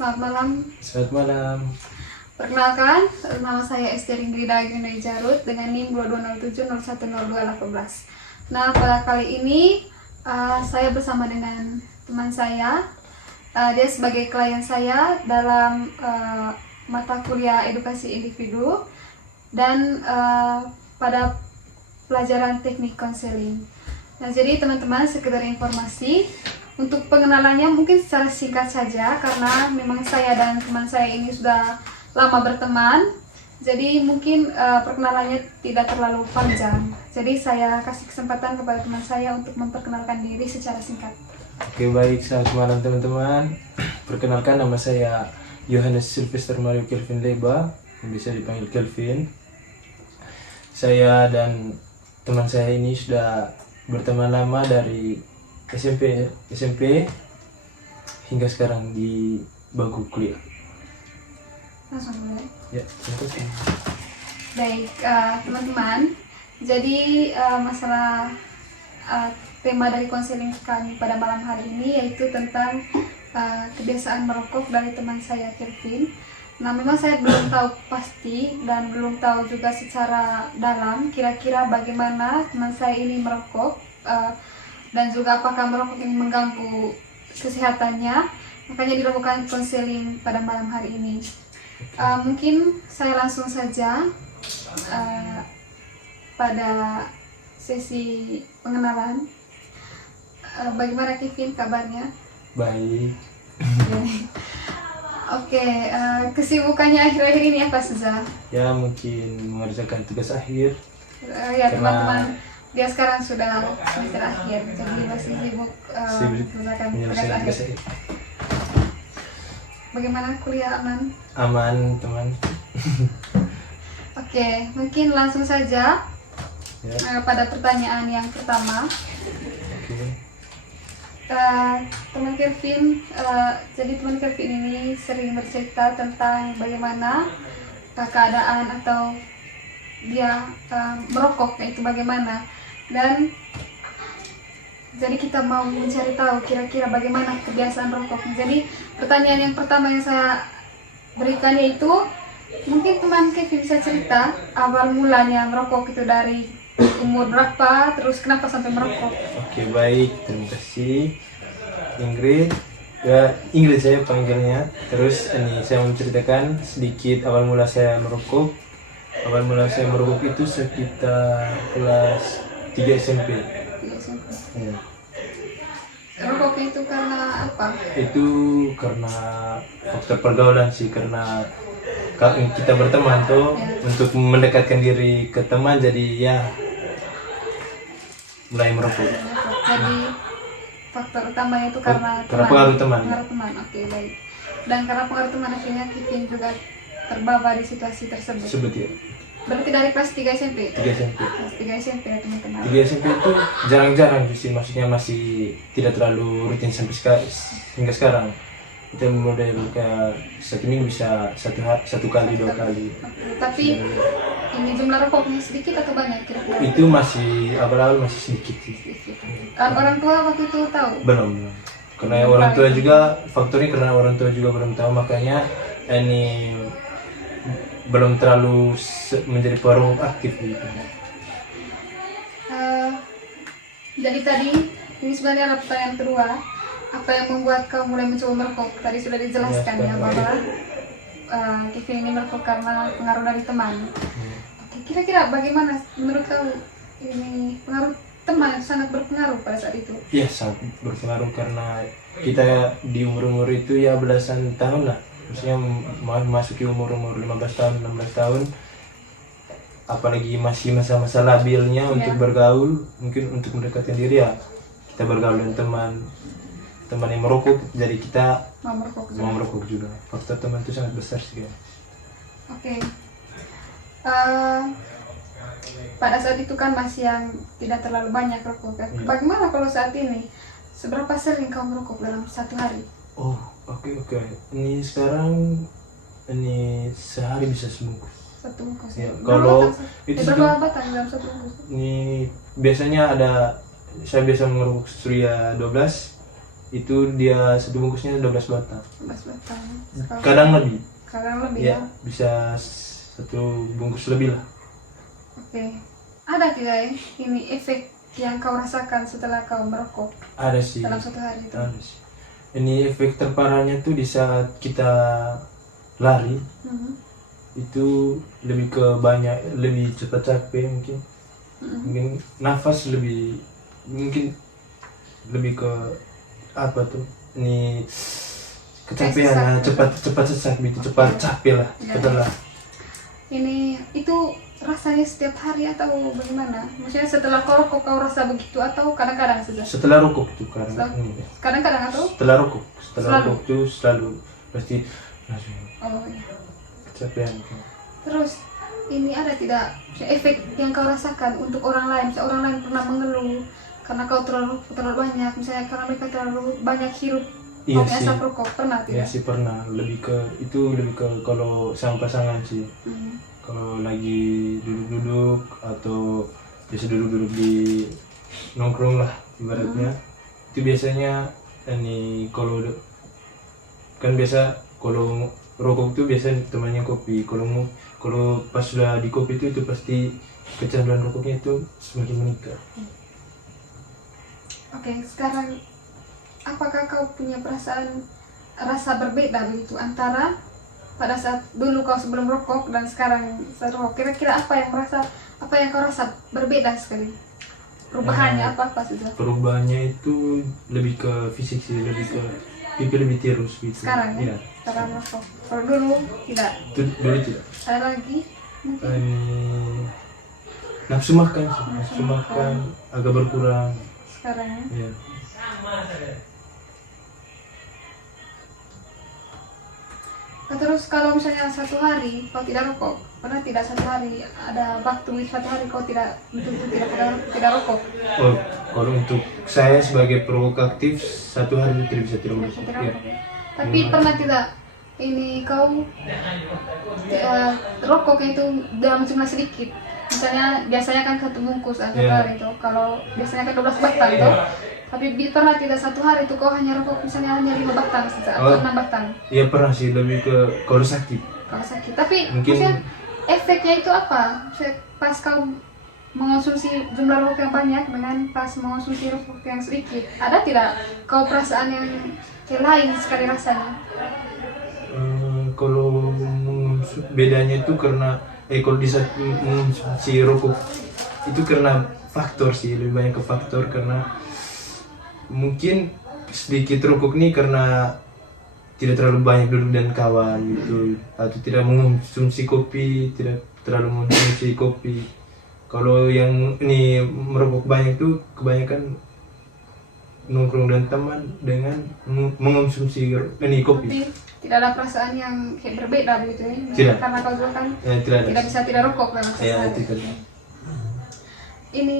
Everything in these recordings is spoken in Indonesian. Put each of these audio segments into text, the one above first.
Selamat malam. Selamat malam. Perkenalkan, nama saya Ester Inggrida Yunai Jarut dengan NIM 2207010218. Nah, pada kali ini saya bersama dengan teman saya. Dia sebagai klien saya dalam mata kuliah edukasi individu dan pada pelajaran teknik konseling. Nah, jadi teman-teman, sekedar informasi untuk pengenalannya mungkin secara singkat saja karena memang saya dan teman saya ini sudah lama berteman. Jadi mungkin perkenalannya tidak terlalu panjang. Jadi saya kasih kesempatan kepada teman saya untuk memperkenalkan diri secara singkat. Oke, baik, selamat malam teman-teman. Perkenalkan, nama saya Yohanes Sylvester Mario Kelvin Leba, yang bisa dipanggil Kelvin. Saya dan teman saya ini sudah berteman lama dari SMP hingga sekarang di bangku kuliah. Langsung mulai. Ya, terus. Baik, teman-teman. Jadi masalah tema dari konseling kami pada malam hari ini yaitu tentang kebiasaan merokok dari teman saya Kelvin. Nah, memang saya belum tahu pasti dan belum tahu juga secara dalam kira-kira bagaimana teman saya ini merokok dan juga apakah merokok ini mengganggu kesehatannya. Makanya dilakukan konseling pada malam hari ini. Mungkin saya langsung saja pada sesi pengenalan. Bagaimana Kevin kabarnya? Baik. Oke, kesibukannya akhir-akhir ini apa saja? Ya, mungkin mengerjakan tugas akhir. Ya teman-teman, dia sekarang sudah semester akhir, jadi masih sibuk mengerjakan tugas akhir. Bagaimana kuliah, aman? Aman, teman. Oke, mungkin langsung saja pada pertanyaan yang pertama. Oke. Teman Kelvin, jadi teman Kelvin ini sering bercerita tentang bagaimana keadaan atau dia merokok, itu bagaimana, dan jadi kita mau mencari tahu kira-kira bagaimana kebiasaan rokok. Jadi pertanyaan yang pertama yang saya berikan yaitu, mungkin teman Kevin bisa cerita awal mulanya merokok itu dari umur berapa, terus kenapa sampai merokok? Oke, baik, terima kasih Ingrid. Ya, Ingrid saya panggilnya. Terus ini saya menceritakan sedikit awal mula saya merokok. Awal mula saya merokok itu sekitar kelas 3 SMP. Ya. Rokok itu karena apa? Itu karena faktor pergaulan sih, karena kita berteman tuh untuk mendekatkan diri ke teman, jadi ya mulai merokok. Jadi faktor utamanya itu karena pengaruh teman. Pengaruh teman, oke, baik. Dan karena pengaruh teman akhirnya Kevin juga terbawa di situasi tersebut. Sebut ya. Berarti dari kelas 3 SMP? 3 SMP. Kelas 3 SMP ya teman-teman. 3 SMP itu jarang-jarang sih, maksudnya masih tidak terlalu rutin sampai hingga sekarang. Kita model kayak satu minggu bisa satu kali, 2 kali. Tapi ini jumlah rokoknya sedikit atau banyak kira-kira? Itu masih awal-awal masih sedikit sih. Orang tua waktu itu tahu? Belum. Karena orang tua juga, faktornya karena orang tua juga belum tahu, makanya ini belum terlalu menjadi perokok aktif gitu. Jadi tadi ini sebenarnya adalah pertanyaan kedua. Apa yang membuat kamu mulai mencoba merokok? Tadi sudah dijelaskan ya bahwa Kevin ini merokok karena pengaruh dari teman. Oke, kira-kira bagaimana menurut kamu ini pengaruh teman itu sangat berpengaruh pada saat itu? Ya, sangat berpengaruh karena kita di umur-umur itu ya belasan tahun lah. Maksudnya memasuki umur-umur 15 tahun, 16 tahun. Apalagi masih masa-masa labilnya untuk bergaul, mungkin untuk mendekatkan diri ya. Kita bergaul dengan teman yang merokok, jadi kita mau merokok juga. Faktor teman itu sangat besar sih. Oke. Pada saat itu kan masih yang tidak terlalu banyak rokok. Bagaimana kalau saat ini? Seberapa sering kamu merokok dalam satu hari? Oh, oke. Ini sekarang sehari bisa sebungkus. Satu bungkus. Ya, kalau itu berapa batang dalam satu bungkus? Ini biasanya saya biasa mengeruk Surya 12. itu dia satu bungkusnya 12 batang. 12 batang. Kadang lebih. Kadang lebih Ya, ya. bisa satu bungkus lebih lah. Oke. Ada tidak ya ini efek yang kau rasakan setelah kau merokok Ada sih. dalam satu hari itu? Ada sih. Ini efek terparahnya tuh di saat kita lari Mhm. itu lebih ke banyak, lebih cepat capek mungkin. Mhm. Mungkin nafas lebih, mungkin lebih ke apa tuh, ini kecapean, Kayak cepat sesak gitu, cepat capek lah Ya. setelah. Ini itu rasanya setiap hari atau bagaimana? Maksudnya setelah kau rokok kau rasa begitu atau kadang-kadang saja? Setelah rokok tuh karena Setelah- ini, Kadang-kadang atau? setelah rokok Selalu? rokok tuh selalu pasti langsung Oh iya. kecapean. Terus ini ada tidak maksudnya efek yang kau rasakan untuk orang lain? Misalnya orang lain pernah mengeluh karena kau terlalu banyak, misalnya karena mereka terlalu banyak hirup Iya kopi sih. asap rokok, pernah Ya tidak? sih pernah, lebih ke kalau sama pasangan sih. Hmm. Kalau lagi duduk-duduk atau biasa duduk-duduk di nongkrong lah ibaratnya, itu biasanya ini kalau kan biasa kalau rokok tuh biasa temannya kopi. Kalau pas sudah di kopi itu pasti kecanduan rokoknya itu semakin meningkat. Oke, sekarang apakah kau punya rasa berbeda begitu antara pada saat dulu kau sebelum rokok dan sekarang setelah rokok? Kira-kira apa yang kau rasa berbeda sekali? Perubahannya apa saja? Perubahannya itu lebih ke fisik sih, lebih ke pipi lebih tirus gitu. Sekarang ya? Iya. Sekarang rokok. Kalau dulu tidak. Itu dulu tidak. Ada lagi mungkin? Ini nafsu makan sih, nafsu makan agak berkurang. Sekarang ya? Ya. Nah, terus kalau misalnya satu hari kau tidak rokok, pernah tidak satu hari ada waktu satu hari kau tidak betul-betul tidak rokok? Oh, kalau untuk saya sebagai perokok aktif satu hari tidak bisa tidak Tidak rokok. tidak Ya. rokok. Tapi pernah tidak ini kau rokoknya itu dalam jumlah sedikit? Misalnya biasanya kan satu bungkus satu Ya. hari itu, kalau biasanya kan 12 batang tuh. Tapi pernah tidak satu hari itu kau hanya rokok misalnya hanya 5 batang saja atau Oh. 6 batang Iya pernah sih, lebih ke kalau sakit. kalau sakit. Tapi Mungkin- maksudnya efeknya itu apa? Maksudnya pas kau mengonsumsi jumlah rokok yang banyak dengan pas mengonsumsi rokok yang sedikit, ada tidak kau perasaan yang lain sekali rasanya? Kalau bedanya itu karena kalau di saat mengonsumsi rokok itu karena faktor sih, lebih banyak ke faktor karena mungkin sedikit rokok nih karena tidak terlalu banyak duduk dan kawan gitu, atau tidak mengonsumsi kopi, tidak terlalu mengonsumsi kopi. Kalau yang ini merokok banyak tuh kebanyakan nongkrong dan teman dengan mengonsumsi ini kopi. Tapi tidak ada perasaan yang kayak berbeda begitu ya? Tidak. Karena kau juga kan Tidak ada. tidak bisa tidak rokok dalam satu Ya, hari. itu kan. Ini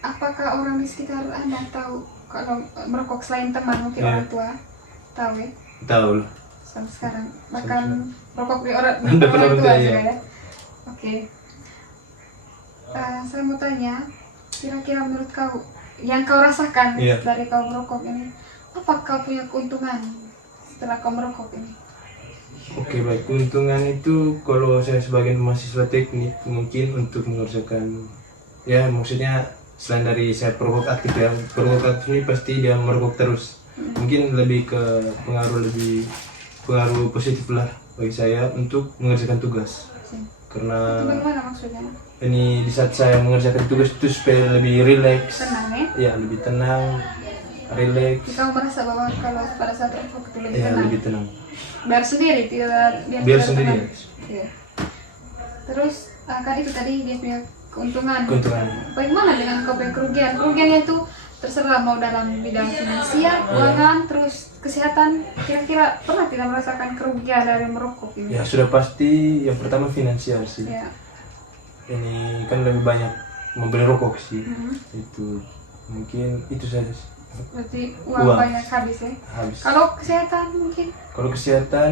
apakah orang di sekitar Anda tahu kalau merokok selain teman mungkin Ya. orang tua tahu ya? Tahu lah. Sampai sekarang bahkan rokok di orang Udah pernah tua betul, juga ya. ya. Oke. Saya mau tanya, kira-kira menurut kau yang kau rasakan Iya. dari kau merokok ini, apa kau punya keuntungan setelah kau merokok ini? Oke baik, keuntungan itu kalau saya sebagai mahasiswa teknik mungkin untuk mengerjakan, ya maksudnya selain dari saya perokok aktif ya, perokok aktif ini pasti dia merokok terus. Mungkin lebih ke pengaruh positif lah bagi saya untuk mengerjakan tugas. Itu Karena bagaimana maksudnya? ini di saat saya mengerjakan tugas itu supaya lebih rileks, Tenang ya? ya lebih tenang, rileks, Jadi kamu merasa bahwa kalau pada saat rokok itu lebih ya tenang? lebih tenang. Biar sendiri, tidak Biar tidak sendiri. tenang. Iya. Terus kan itu tadi dia punya keuntungan. Keuntungan. Bagaimana dengan kau punya kerugian? Kerugiannya itu terserah mau dalam bidang finansial, keuangan, terus kesehatan. Kira-kira pernah tidak merasakan kerugian dari merokok ini? Ya sudah pasti yang pertama finansial sih. Ya. Ini kan lebih banyak membeli rokok sih. Mhm. Itu mungkin itu saja sih. Berarti uang Uang. banyak habis ya. Habis. Kalau kesehatan mungkin Kalau kesehatan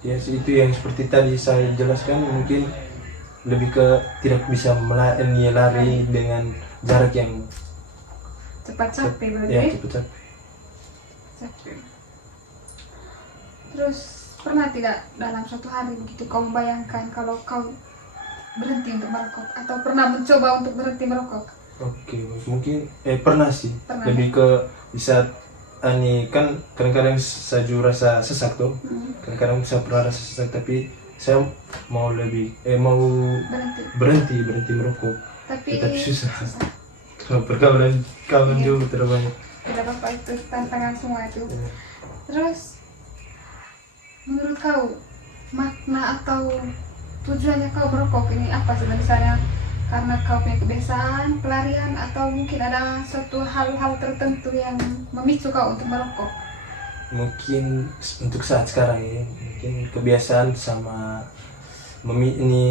ya sih, itu yang seperti tadi saya jelaskan, mungkin lebih ke tidak bisa lari dengan jarak yang cepat capek berarti. ya cepat. Zakir. Terus pernah tidak dalam suatu hari begitu kau membayangkan kalau kau berhenti untuk merokok atau pernah mencoba untuk berhenti merokok? Oke, mungkin pernah sih. Pernah. Lebih ke di saat ini kan kadang-kadang saya juga rasa sesak tuh. Kadang-kadang saya pernah rasa sesak tapi saya mau mau berhenti merokok. Tapi susah. Kalau pergaulan kawan juga terlalu banyak. tidak apa-apa, itu tantangan semua itu. Terus menurut kau makna atau tujuannya kau merokok ini apa sih? Misalnya karena kau punya kebiasaan, pelarian, atau mungkin ada suatu hal-hal tertentu yang memicu kau untuk merokok? Mungkin untuk saat sekarang ya, mungkin kebiasaan sama ini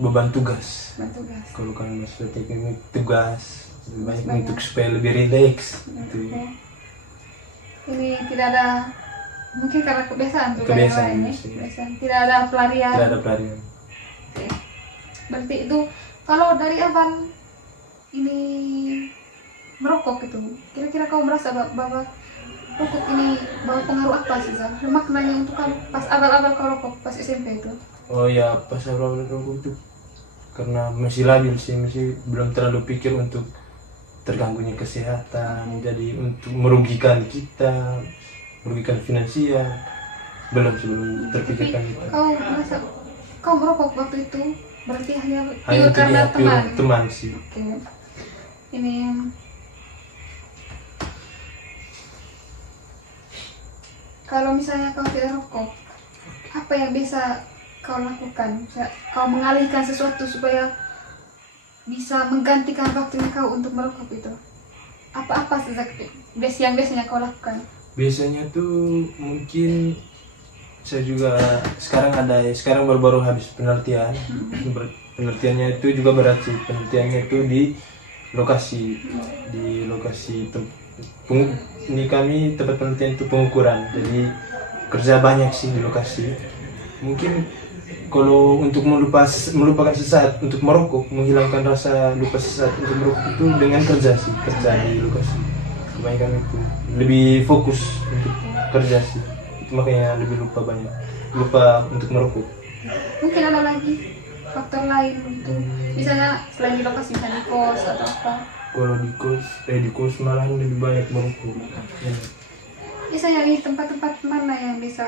beban tugas. Bertugas. Kalau kami masuk teknik tugas lebih banyak untuk supaya lebih rileks gitu. Ini tidak ada, mungkin karena kebiasaan juga yang Kebiasaan, lain ya. sih. Kebiasaan. Tidak ada pelarian. Tidak ada pelarian. Oke. Berarti itu kalau dari awal ini merokok itu, kira-kira kau merasa bahwa rokok ini bawa pengaruh apa sih, Zal? Maknanya untuk kamu pas awal-awal kau rokok pas SMP itu? Oh ya, pas awal rokok itu karena masih labil sih, masih belum terlalu pikir untuk terganggunya kesehatan, jadi untuk merugikan kita, merugikan finansial, belum terpikirkan itu. Kau merasa kau merokok waktu itu berarti hanya Hanya untuk karena teman. teman sih. Oke. Ini kalau misalnya kau tidak rokok, apa yang bisa kau lakukan? Kau mengalihkan sesuatu supaya bisa menggantikan waktunya kau untuk merokok itu. Apa saja yang biasanya kau lakukan? Biasanya tuh mungkin saya juga sekarang baru-baru habis penelitian. Penelitiannya itu juga berat sih. Penelitiannya itu di lokasi ini kami tempat penelitian itu pengukuran. Jadi kerja banyak sih di lokasi. Mungkin kalau untuk melupakan sesaat untuk merokok, menghilangkan rasa lupa sesaat untuk merokok itu dengan kerja di lokasi. Kebanyakan itu lebih fokus untuk kerja sih, itu makanya lebih lupa untuk merokok. Mungkin ada lagi faktor lain untuk misalnya selain di lokasi, misalnya di kos atau apa? Kalau di kos malah lebih banyak merokok. Biasanya di tempat-tempat mana yang bisa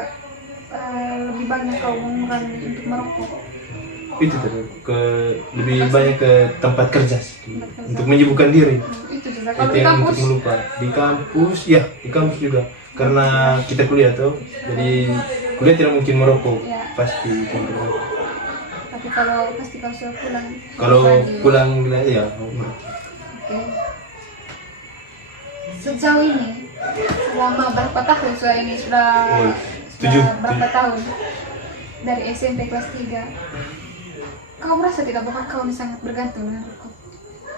lebih banyak kau mengurangi untuk merokok? Itu lebih banyak ke tempat kerja sih, untuk menyibukkan diri. Itu juga. Kalau Itu di yang kampus, untuk melupa. Di kampus juga. Karena kita kuliah tuh, jadi kuliah tidak mungkin merokok, Ya. pasti merokok. tapi kalau pasti kau sudah pulang. Kalau lagi. pulang ya merokok. Oke. Sejauh ini, selama berapa tahun sudah ini sudah Tujuh. berapa tahun dari SMP kelas 3? Kau merasa tidak bahwa kau sangat bergantung dengan rokok?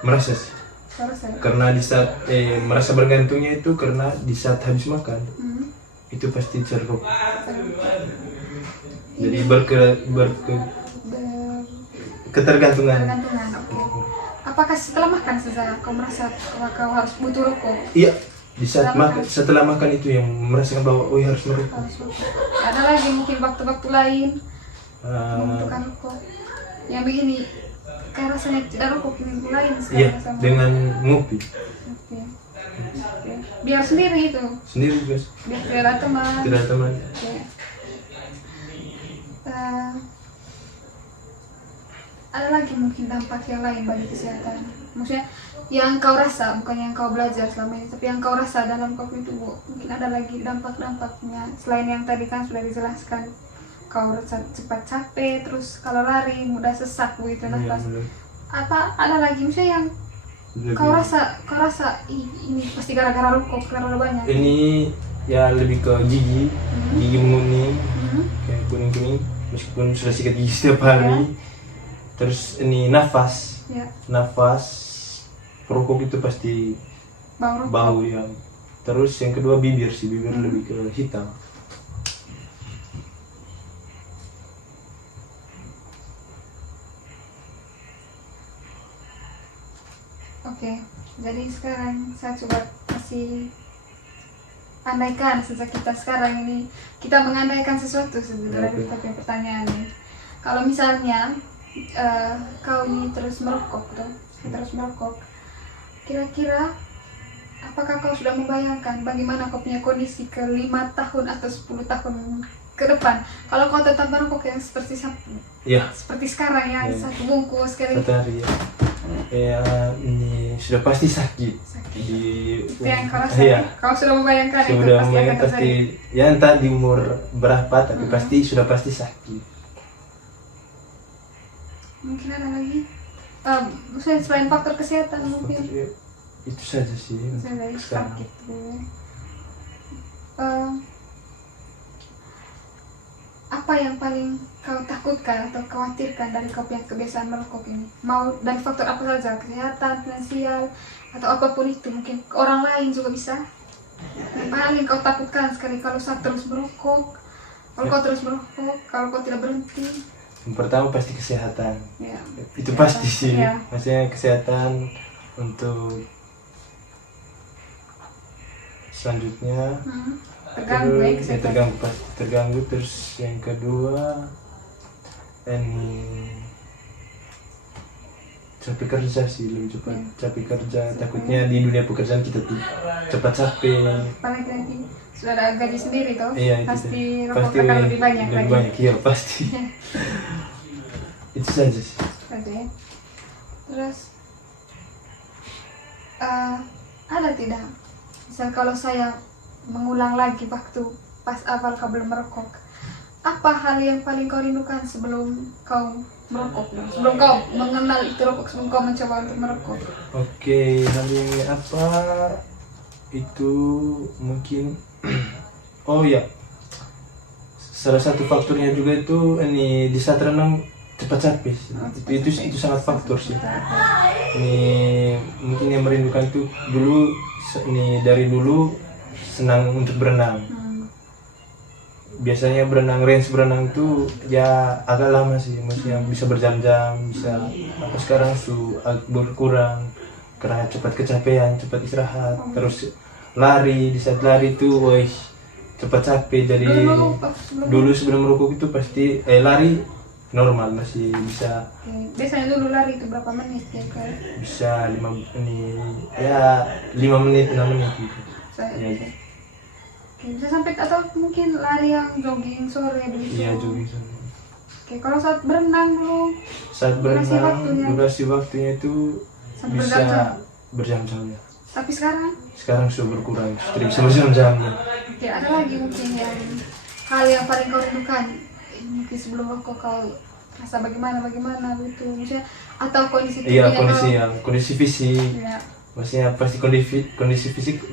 Merasa sih. Kau rasa? Karena di saat merasa bergantungnya itu karena di saat habis makan itu pasti ceruk. Jadi ketergantungan. Bergantungan. Oke. Apakah setelah makan saja kau merasa bahwa kau harus butuh rokok? Iya, di saat setelah makan itu yang merasakan bahwa harus merokok. Harus rokok. Ada lagi mungkin waktu-waktu lain membutuhkan rokok. Yang begini, kayak rasanya tidak rokok ini lain Iya, sama. dengan ngopi. Oke. Biar sendiri itu. Sendiri guys. Biar tidak ada teman. Tidak ada teman. Oke. Ada lagi mungkin dampak yang lain bagi kesehatan. Maksudnya yang kau rasa, bukan yang kau belajar selama ini, tapi yang kau rasa dalam kopi itu mungkin ada lagi dampak-dampaknya selain yang tadi kan sudah dijelaskan. Kau cepat capek, terus kalau lari mudah sesak begitu nafas. Apa ada lagi misalnya yang kau rasa ini pasti gara-gara rokok karena banyak? Ini ya lebih ke gigi menguning, kayak kuning meskipun sudah sikat gigi setiap hari. Terus ini nafas perokok itu pasti bau ya. Terus yang kedua bibir lebih ke hitam. Oke, jadi sekarang saya coba kasih andaikan sejak kita sekarang ini kita mengandaikan sesuatu sebenarnya Oke. kita punya pertanyaan nih. Kalau misalnya kau ini terus merokok tuh, terus merokok, kira-kira apakah kau sudah membayangkan bagaimana kau punya kondisi ke 5 tahun atau 10 tahun ke depan kalau kau tetap merokok yang Ya, seperti sekarang yang Ya. satu bungkus kali satu hari ya. Ya, ini sudah pasti sakit. sakit. Di Itu yang kau rasa, Iya. kau sudah membayangkan itu Sudah pasti akan pasti terjadi. ya entah di umur berapa tapi Mm-mm. pasti sudah pasti sakit. Mungkin ada lagi, maksudnya selain faktor kesehatan mungkin Itu saja sih untuk saya dari sekarang. sakit. Eh, apa yang paling kau takutkan atau khawatirkan dari kau punya kebiasaan merokok ini? Mau dari faktor apa saja, kesehatan, finansial, atau apapun itu, mungkin ke orang lain juga bisa. Yang paling kau takutkan sekali kalau saat terus merokok, kalau kau terus merokok, kalau kau tidak berhenti. Yang pertama pasti kesehatan. Ya, Itu kesehatan. pasti sih. Ya. Maksudnya kesehatan untuk selanjutnya Terganggu ya ya, kesehatan. terganggu pasti terganggu. Terus yang kedua ini capek kerja sih, lebih cepat capek kerja. Takutnya di dunia pekerjaan kita tuh cepat capek. Apalagi nanti sudah ada gaji sendiri toh, Iya, itu pasti tuh. rokok akan lebih banyak lebih lagi. banyak, iya pasti. Itu saja sih. Oke. Terus ada tidak? Misal kalau saya mengulang lagi waktu pas awal kau belum merokok, apa hal yang paling kau rindukan sebelum kau merokok? Sebelum kau mengenal itu rokok, sebelum kau mencoba untuk merokok? Oke, hal yang apa itu mungkin oh ya, salah satu faktornya juga itu ini di saat renang cepat capek sih. Itu sangat faktor sih. Ini mungkin yang merindukan itu dulu ini dari dulu senang untuk berenang. Biasanya range berenang itu ya agak lama sih, maksudnya bisa berjam-jam, bisa apa sekarang berkurang karena cepat kecapean, cepat istirahat, terus lari. Di saat lari itu woi cepat capek. Jadi dulu sebelum merokok itu pasti lari normal masih bisa. Oke. Biasanya dulu lari itu berapa menit ya kak? Bisa 5 menit 6 menit gitu. Saya, Ya, Oke, bisa sampai atau mungkin lari yang jogging sore begitu. iya jogging sana. Oke, kalau saat berenang dulu Saat Durasi berenang waktunya. durasi waktunya itu sampai bisa berjam-jam. berjam-jam ya. Tapi Sekarang sudah berkurang, justru bisa berjam-jam ya. oke, ada lagi mungkin yang hal yang paling kau rindukan mungkin sebelum rokok kau rasa bagaimana gitu, misalnya atau kondisi Iya, tubuhnya kondisi fisik. ya, Maksudnya pasti kondisi fisik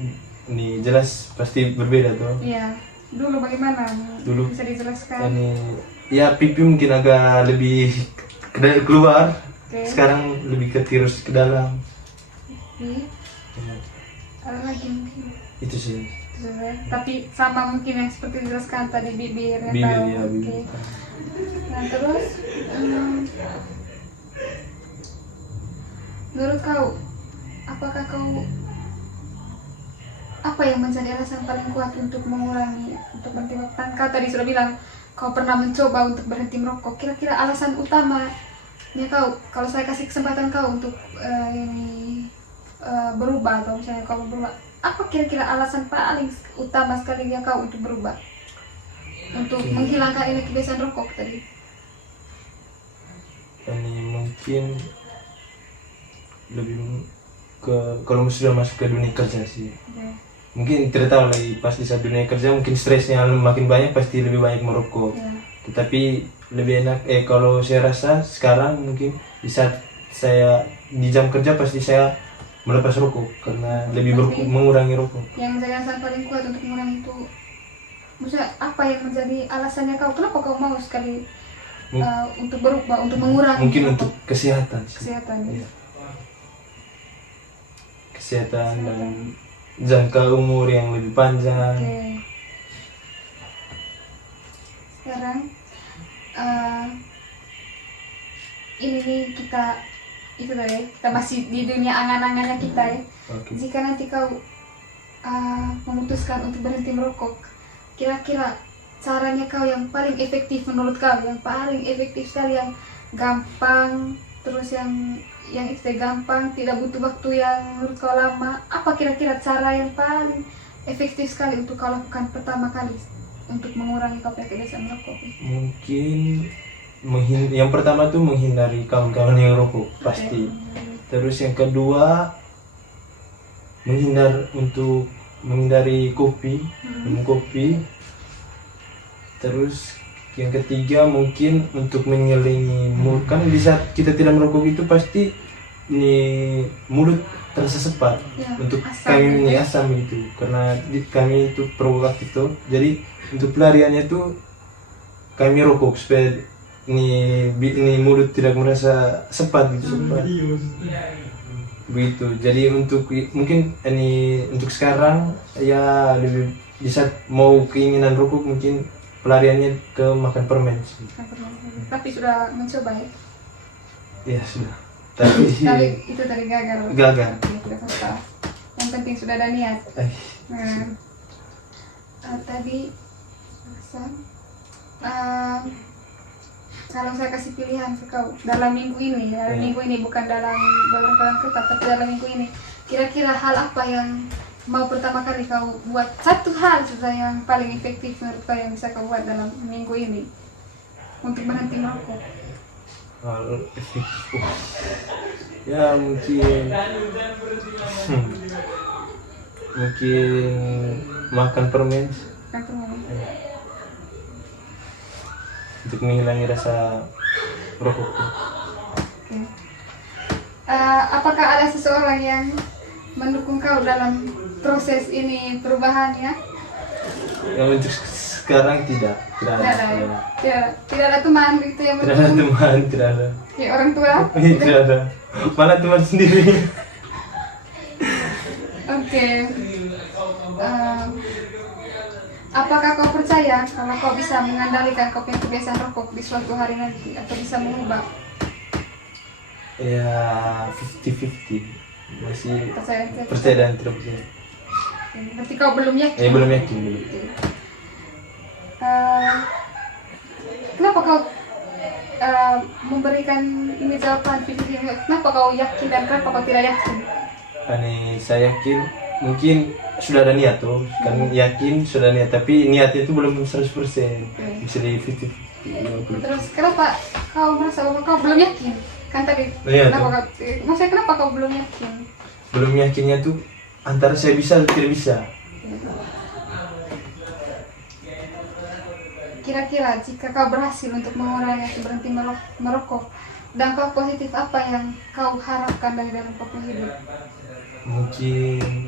ini jelas pasti berbeda tuh. iya. Dulu bagaimana? Dulu Bisa dijelaskan? ini ya pipi mungkin agak lebih keluar. Oke. Sekarang lebih ke tirus ke dalam. Oke. Ya, Ada lagi mungkin. itu sih. Tapi sama mungkin yang seperti dijelaskan tadi bibir Bibir atau ya, oke. bibir. Nah terus menurut kau apakah kau apa yang menjadi alasan paling kuat untuk mengurangi untuk berhenti merokok? Kan kau tadi sudah bilang kau pernah mencoba untuk berhenti merokok. Kira-kira alasan utamanya kau kalau saya kasih kesempatan kau untuk berubah atau misalnya kau berubah, apa kira-kira alasan paling utama sekali kau untuk berubah untuk menghilangkan ini kebiasaan rokok tadi? Ini mungkin lebih ke kalau sudah masuk ke dunia kerja sih. Oke. Mungkin tidak tahu lagi pas di saat dunia kerja mungkin stresnya makin banyak, pasti lebih banyak merokok. Ya. Tetapi lebih enak kalau saya rasa sekarang mungkin di saat saya di jam kerja pasti saya melepas rokok karena lebih Pasti. mengurangi rokok. Yang menjadi alasan paling kuat untuk mengurangi itu, maksudnya apa yang menjadi alasannya kau? Kenapa kau mau sekali untuk berubah, untuk mengurangi? Mungkin rokok? untuk kesehatan sih. Kesehatan. Iya. Kesehatan dan jangka umur yang lebih panjang. Oke. Sekarang ini nih kita itu tadi kita masih di dunia angan-angannya kita ya. Oke. Jika nanti kau memutuskan untuk berhenti merokok, kira-kira caranya kau yang paling efektif menurut kau, yang paling efektif sekali, yang gampang, terus yang itu gampang, tidak butuh waktu yang menurut kau lama, apa kira-kira cara yang paling efektif sekali untuk kau lakukan pertama kali untuk mengurangi kau kebiasaan merokok? Mungkin yang pertama tuh menghindari kawan-kawan yang rokok pasti. Terus yang kedua menghindari kopi, minum kopi. Terus yang ketiga mungkin untuk menyelingi mulut, kan di saat kita tidak merokok itu pasti ini mulut terasa sepat Ya, untuk asam kami gitu. ini asam gitu, karena kami itu perokok itu. Jadi untuk pelariannya tuh kami rokok supaya ini mulut tidak merasa sepat gitu, sepat begitu. Jadi mungkin untuk sekarang ya lebih di saat mau keinginan rokok mungkin pelariannya ke makan permen sih. Tapi sudah mencoba ya? Ya sudah, tapi Tapi itu tadi gagal. gagal. Oke, tidak apa-apa. Yang penting sudah ada niat. Nah, tadi kalau saya kasih pilihan ke kau dalam minggu ini, bukan dalam beberapa bulan ke depan, tapi dalam minggu ini, kira-kira hal apa yang mau pertama kali kau buat, satu hal sudah yang paling efektif menurut kau yang bisa kau buat dalam minggu ini untuk berhenti merokok? Hal efektif ya mungkin makan permen untuk menghilangi rasa rokok. Oke. Apakah ada seseorang yang mendukung kau dalam proses ini perubahannya? Yang untuk sekarang tidak Tidak ada. ada ya? Tidak ada teman gitu yang Tidak ada mendukung? teman, tidak ada. Kayak orang tua? Tidak ada. Malah teman sendiri. Oke. Apakah kau percaya kalau kau bisa mengendalikan kau punya kebiasaan rokok di suatu hari nanti, atau bisa mengubah? Ya 50-50. Masih Percaya? percaya dan tidak percaya. Berarti kau belum yakin? Belum yakin belum. Kenapa kau memberikan ini jawaban 50-50? Kenapa kau yakin dan kenapa kau tidak yakin? Saya yakin, mungkin sudah ada niat tuh, kan yakin sudah niat, tapi niatnya itu belum 100%, bisa di 50-50. Terus kenapa kau merasa bahwa kau belum yakin? Kan tadi, Iya, maksudnya kenapa kau belum yakin? Belum yakinnya tuh antara saya bisa atau tidak bisa. Kira-kira jika kau berhasil untuk mengurangi atau berhenti merokok, dampak positif apa yang kau harapkan dari dalam kau punya hidup? Mungkin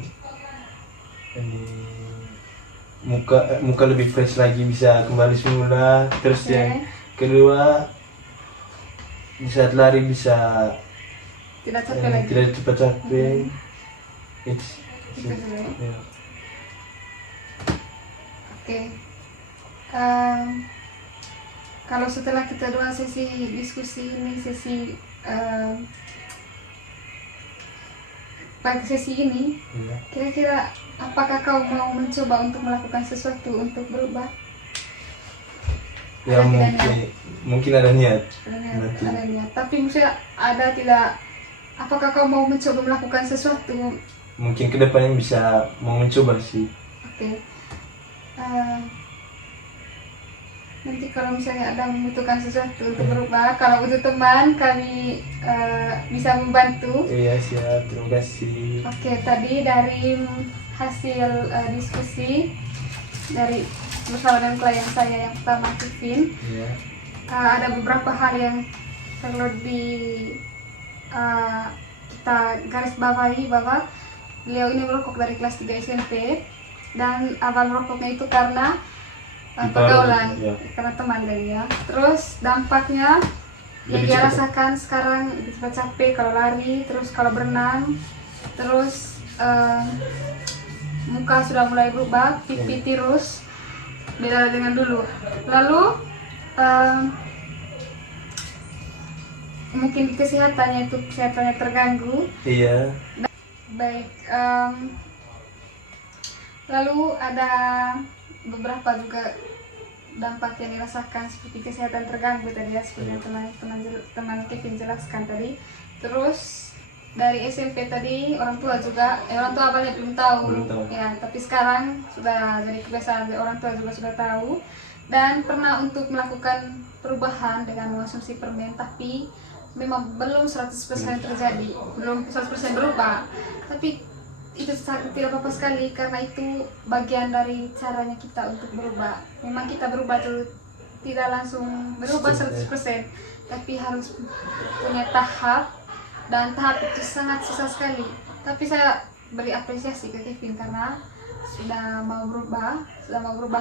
muka lebih fresh lagi, bisa kembali semula. Terus yang kedua, di saat lari bisa Tidak capek lagi? tidak cepat capek. Itu sudah ya. Ya. Oke. Kalau setelah kita dua sesi diskusi ini, pada sesi ini, Iya. kira-kira apakah kau mau mencoba untuk melakukan sesuatu untuk berubah? Ya Ada mungkin ada niat. Ada niat. Tapi maksudnya ada tidak? Apakah kau mau mencoba melakukan sesuatu? Mungkin kedepannya bisa mau mencoba sih. Oke. Nanti kalau misalnya ada membutuhkan sesuatu untuk berubah, kalau butuh teman, kami bisa membantu. Iya siap, terima kasih. Oke, tadi dari hasil diskusi dari bersama dengan klien saya yang pertama, Kevin, Iya. ada beberapa hal yang perlu kita garis bawahi, bahwa beliau ini merokok dari kelas 3 SMP, dan awal merokoknya itu karena pergaulan, Ya. karena teman dari ya. Terus dampaknya yang Lebih dia cepat. rasakan sekarang lebih cepat capek kalau lari, terus kalau berenang, terus muka sudah mulai berubah, pipi tirus, beda dengan dulu. Lalu mungkin kesehatannya terganggu. Iya. Baik, Lalu ada beberapa juga dampak yang dirasakan seperti kesehatan terganggu tadi ya, seperti yang teman Kevin jelaskan tadi. Terus dari SMP tadi orang tua awalnya belum tahu. Ya, tapi sekarang sudah jadi kebiasaan, orang tua juga sudah tahu dan pernah untuk melakukan perubahan dengan mengonsumsi permen, tapi memang belum 100% terjadi, belum 100% berubah. Tapi itu tidak apa-apa sekali, karena itu bagian dari caranya kita untuk berubah. Memang kita berubah itu tidak langsung berubah 100%, tapi harus punya tahap, dan tahap itu sangat susah sekali. Tapi saya beri apresiasi ke Kevin karena sudah mau berubah,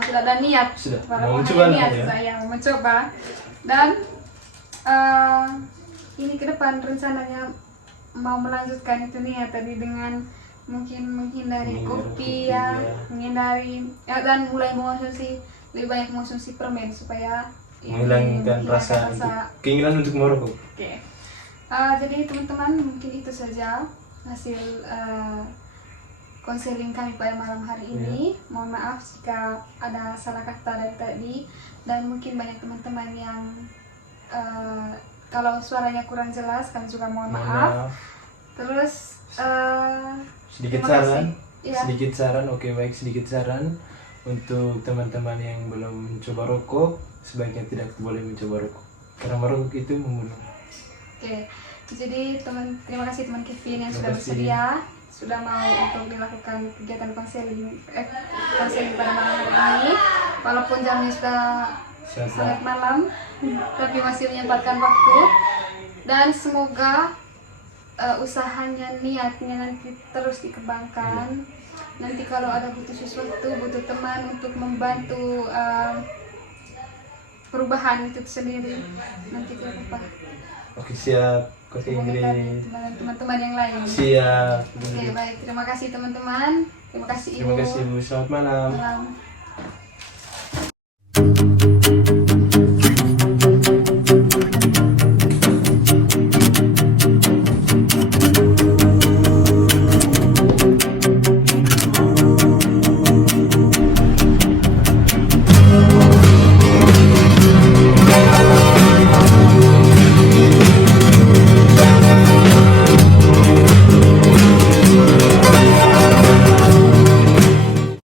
sudah ada niat, mau mencoba niat saya mau mencoba. Dan ini ke depan rencananya mau melanjutkan itu niat tadi dengan mungkin menghindari kopi ya, menghindari ya, dan mulai lebih banyak mengonsumsi permen supaya menghilangkan rasa keinginan untuk merokok. Oke. Jadi teman-teman, mungkin itu saja hasil konseling kami pada malam hari ini. Mohon maaf jika ada salah kata dari tadi, dan mungkin banyak teman-teman yang kalau suaranya kurang jelas, kami juga mohon maaf. Terus sedikit saran, oke baik, sedikit saran untuk teman-teman yang belum mencoba rokok, sebaiknya tidak boleh mencoba rokok karena merokok itu membunuh. Oke, jadi terima kasih teman Kevin yang sudah bersedia, sudah mau untuk dilakukan kegiatan konseling pada malam hari ini, walaupun jamnya sudah sangat malam, tapi masih menyempatkan waktu. Dan semoga usahanya, niatnya nanti terus dikembangkan. Nanti kalau ada butuh sesuatu, butuh teman untuk membantu perubahan itu sendiri, nanti tidak apa-apa. Oke, siap. Oke, teman-teman yang lain. Siap. Oke, baik. Terima kasih teman-teman. Terima kasih Ibu. Terima kasih Ibu. Selamat malam.